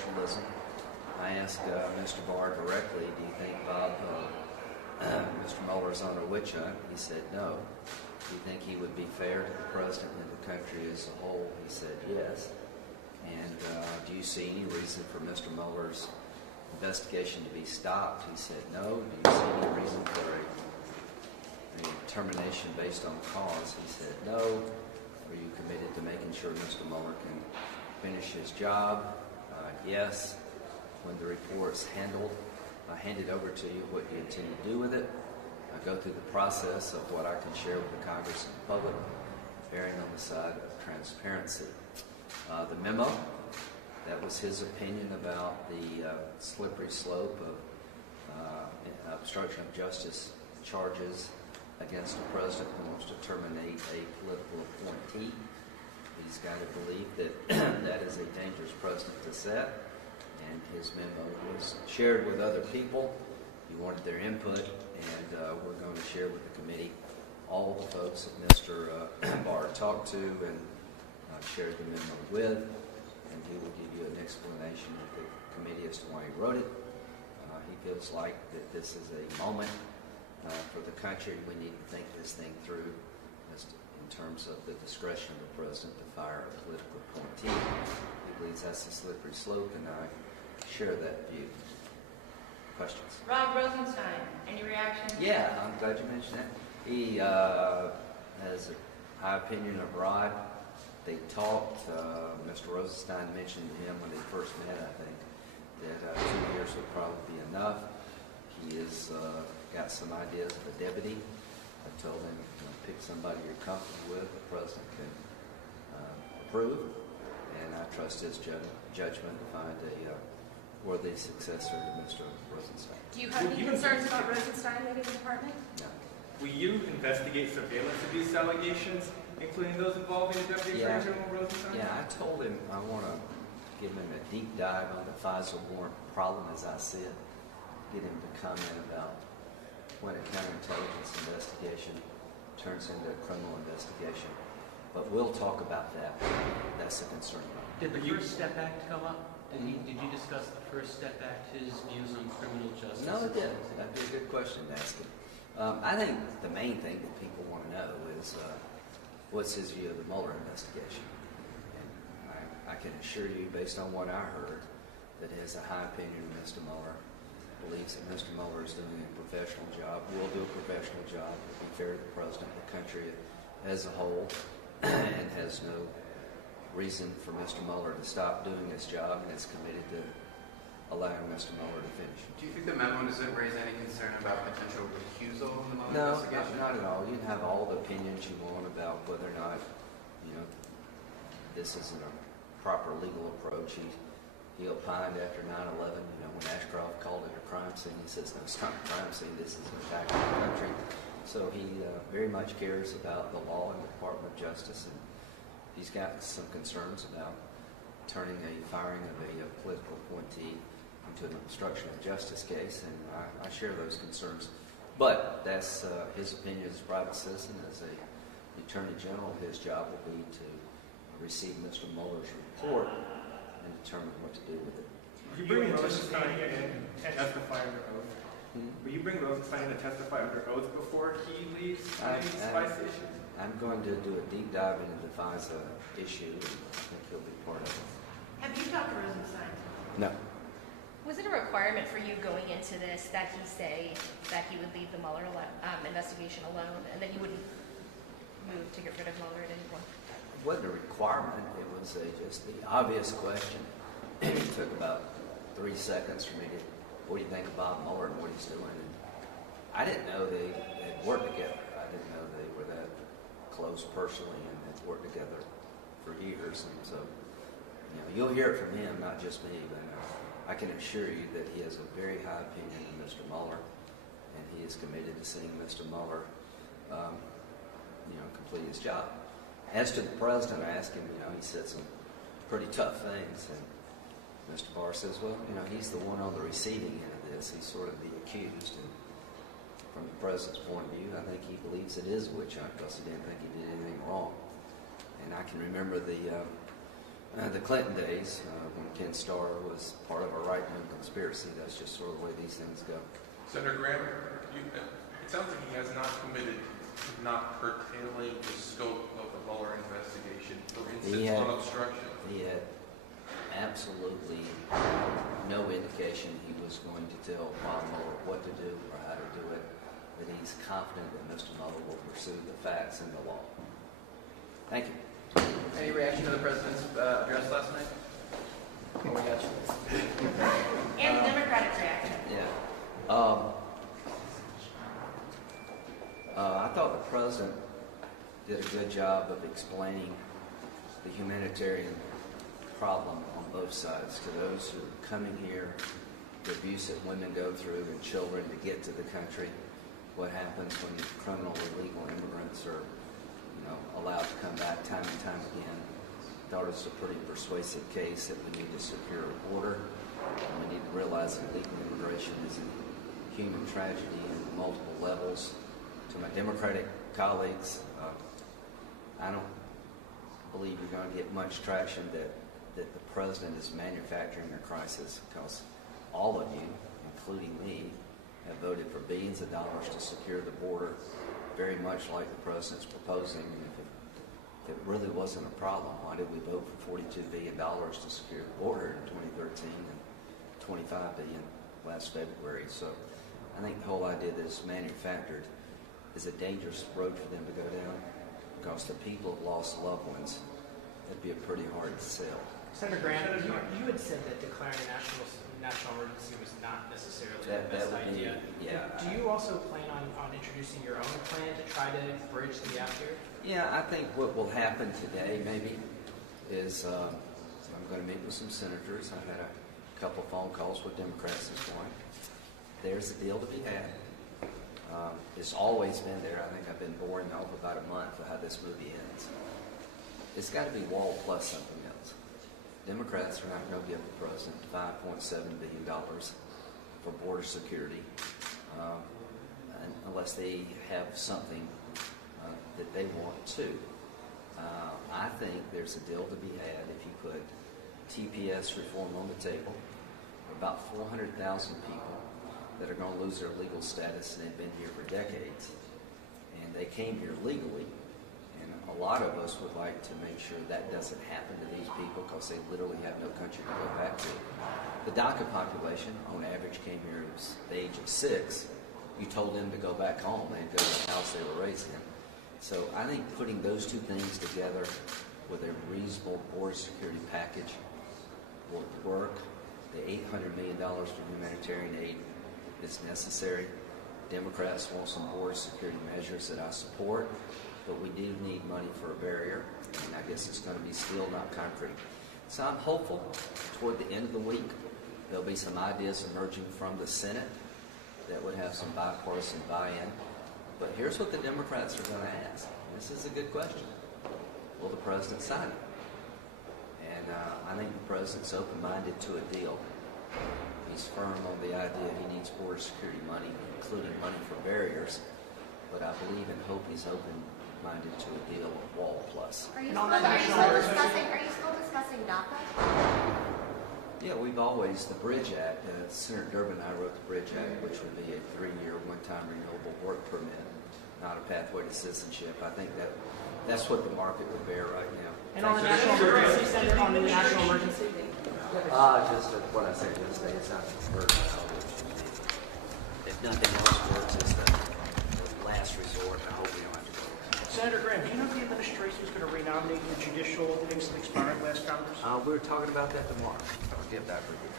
professionalism. I asked Mr. Barr directly, do you think, Bob, Mr. Mueller's on a witch hunt? He said no. Do you think he would be fair to the president and the country as a whole? He said yes. And do you see any reason for Mr. Mueller's investigation to be stopped? He said no. Do you see any reason for a termination based on cause? He said no. Are you committed to making sure Mr. Mueller can finish his job? Yes. When the report's handed over to you, what do you intend to do with it? I go through the process of what I can share with the Congress and the public, erring on the side of transparency. The memo, that was his opinion about the slippery slope of obstruction of justice charges against a president who wants to terminate a political appointee. He's got to believe that that is a dangerous precedent to set, and his memo was shared with other people. He wanted their input, and we're going to share with the committee all the folks that Mr. Barr talked to and shared the memo with, and he will give you an explanation of the committee as to why he wrote it. He feels like that this is a moment for the country. We need to think this thing through in terms of the discretion of the president to fire a political appointee. He believes that's a slippery slope, and I share that view. Questions? Rod Rosenstein, any reaction? Yeah, I'm glad you mentioned that. He has a high opinion of Rod. They talked. Mr. Rosenstein mentioned to him when they first met, I think, that 2 years would probably be enough. He has got some ideas of a deputy. I told him, pick somebody you're comfortable with, the president can approve, and I trust his judgment to find a worthy successor to Mr. Rosenstein. Do you have any concerns about Rosenstein leaving the department? No. Will you investigate surveillance of these allegations, including those involving Deputy Attorney General Rosenstein? Yeah, I told him I want to give him a deep dive on the FISA warrant problem as I see it, get him to comment about when a counterintelligence investigation turns into a criminal investigation. But we'll talk about that. That's a concern. Did the First Step Act come up? Did you discuss the First Step Act, his views on criminal justice? No, it didn't. That'd be a good question to ask him. I think the main thing that people want to know is what's his view of the Mueller investigation. And I can assure you, based on what I heard, that he has a high opinion of Mr. Mueller, believes that Mr. Mueller is doing a professional job, will do a professional job, will be fair to the president, the country as a whole, and has no reason for Mr. Mueller to stop doing his job, and is committed to allowing Mr. Mueller to finish. Do you think the memo doesn't raise any concern about potential recusal in the Mueller No, investigation? not at all. You can have all the opinions you want about whether or not, this isn't a proper legal approach. He opined after 9/11, when Ashcroft called it a crime scene, he says, no, it's not a crime scene, this is an attack on the country. So he very much cares about the law and the Department of Justice, and he's got some concerns about turning a firing of a political appointee into an obstruction of justice case, and I share those concerns. But that's his opinion as a private citizen. As a Attorney General, his job will be to receive Mr. Mueller's report and determine what to do with it. Will you bring Rosenstein in to testify under oath? Will you bring Rosenstein in to testify under oath before he leaves any FISA issues? I'm going to do a deep dive into the FISA issue, and I think he'll be part of it. Have you talked to Rosenstein? No. Was it a requirement for you going into this that he say that he would leave the Mueller investigation alone, and that you wouldn't move to get rid of Mueller at any point? It wasn't a requirement. It was just the obvious question. It took about 3 seconds for me to, what do you think about Mueller and what he's doing? And I didn't know they had worked together. I didn't know they were that close personally and had worked together for years. And so, you'll hear it from him, not just me, but I can assure you that he has a very high opinion of Mr. Mueller, and he is committed to seeing Mr. Mueller, complete his job. As to the president, I asked him, he said some pretty tough things, and Mr. Barr says, well, he's the one on the receiving end of this. He's sort of the accused, and from the president's point of view, I think he believes it is a witch hunt because he didn't think he did anything wrong. And I can remember the the Clinton days, when Ken Starr was part of a right-wing conspiracy. That's just sort of the way these things go. Senator Graham, it sounds like he has not committed to not curtailing the scope of the Mueller investigation, for instance, on obstruction. He had absolutely no indication he was going to tell Bob Mueller what to do or how to do it, but he's confident that Mr. Mueller will pursue the facts and the law. Thank you. Any reaction to the president's address last night? Oh, we got you. And the Democratic reaction. Yeah. I thought the president did a good job of explaining the humanitarian problem on both sides to those who are coming here, the abuse that women go through and children to get to the country, what happens when criminal illegal immigrants are allowed to come back time and time again. I thought it was a pretty persuasive case that we need to secure a border, and we need to realize that illegal immigration is a human tragedy in multiple levels. To my Democratic colleagues, I don't believe you're going to get much traction that the president is manufacturing a crisis, because all of you, including me, have voted for billions of dollars to secure the border, very much like the president's proposing. And if it really wasn't a problem, why did we vote for $42 billion to secure the border in 2013 and $25 billion last February? So I think the whole idea that it's manufactured is a dangerous road for them to go down, because the people have lost loved ones. It'd be a pretty hard sell. Senator Graham, you had said that declaring a national emergency was not necessarily the best idea. Yeah. Do you also plan on introducing your own plan to try to bridge the gap here? Yeah, I think what will happen today maybe is I'm going to meet with some senators. I've had a couple phone calls with Democrats this morning. There's a deal to be had. It's always been there. I think I've been boring off about a month of how this movie ends. It's got to be wall plus something else. Democrats are not going to give the president $5.7 billion for border security unless they have something that they want to. I think there's a deal to be had if you put TPS reform on the table. For about 400,000 people that are going to lose their legal status, and they've been here for decades, and they came here legally. A lot of us would like to make sure that doesn't happen to these people, because they literally have no country to go back to. The DACA population, on average, came here at the age of 6. You told them to go back home, they'd go to the house they were raised in. So I think putting those two things together with a reasonable border security package will work. The $800 million for humanitarian aid is necessary. Democrats want some border security measures that I support. But we do need money for a barrier, and I guess it's going to be steel, not concrete. So I'm hopeful toward the end of the week there'll be some ideas emerging from the Senate that would have some bipartisan buy-in. But here's what the Democrats are going to ask. This is a good question. Will the president sign it? And I think the president's open-minded to a deal. He's firm on the idea he needs border security money, including money for barriers. But I believe and hope he's open-minded to a deal of wall plus. Are you still discussing DACA? Yeah, we've always, the Bridge Act, Senator Durbin and I wrote the Bridge Act, which would be a 3-year one-time renewable work permit, not a pathway to citizenship. I think that's what the market would bear right now. And on the national emergency, Senator, on the national emergency? Just what I said yesterday, it's not emergency. If nothing else works, it's the last resort. I hope we don't have to go. Senator Graham, do you know if the administration is going to renominate the judicial things that expired last Congress? We were talking about that tomorrow. I'll get back with you.